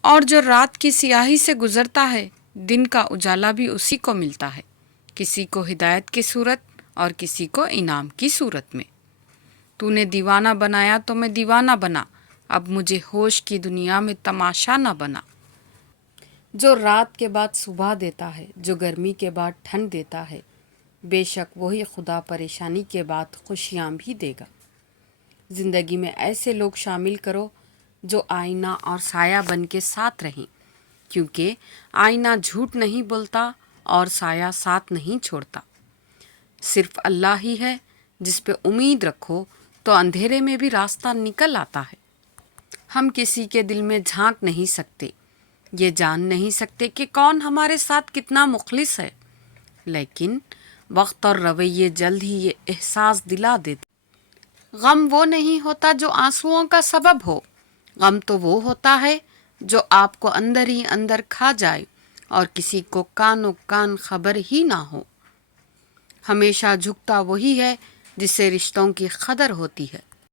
اور جو رات کی سیاہی سے گزرتا ہے دن کا اجالا بھی اسی کو ملتا ہے، کسی کو ہدایت کی صورت اور کسی کو انعام کی صورت میں۔ تو نے دیوانہ بنایا تو میں دیوانہ بنا، اب مجھے ہوش کی دنیا میں تماشا نہ بنا۔ جو رات کے بعد صبح دیتا ہے، جو گرمی کے بعد ٹھنڈ دیتا ہے، بے شک وہی خدا پریشانی کے بعد خوشیاں بھی دے گا۔ زندگی میں ایسے لوگ شامل کرو جو آئینہ اور سایہ بن کے ساتھ رہیں، کیونکہ آئینہ جھوٹ نہیں بولتا اور سایہ ساتھ نہیں چھوڑتا۔ صرف اللہ ہی ہے، جس پہ امید رکھو تو اندھیرے میں بھی راستہ نکل آتا ہے۔ ہم کسی کے دل میں جھانک نہیں سکتے، یہ جان نہیں سکتے کہ کون ہمارے ساتھ کتنا مخلص ہے، لیکن وقت اور رویے جلد ہی یہ احساس دلا دیتے۔ غم وہ نہیں ہوتا جو آنسوؤں کا سبب ہو، غم تو وہ ہوتا ہے جو آپ کو اندر ہی اندر کھا جائے اور کسی کو کانوں کان خبر ہی نہ ہو۔ ہمیشہ جھکتا وہی ہے جسے رشتوں کی قدر ہوتی ہے۔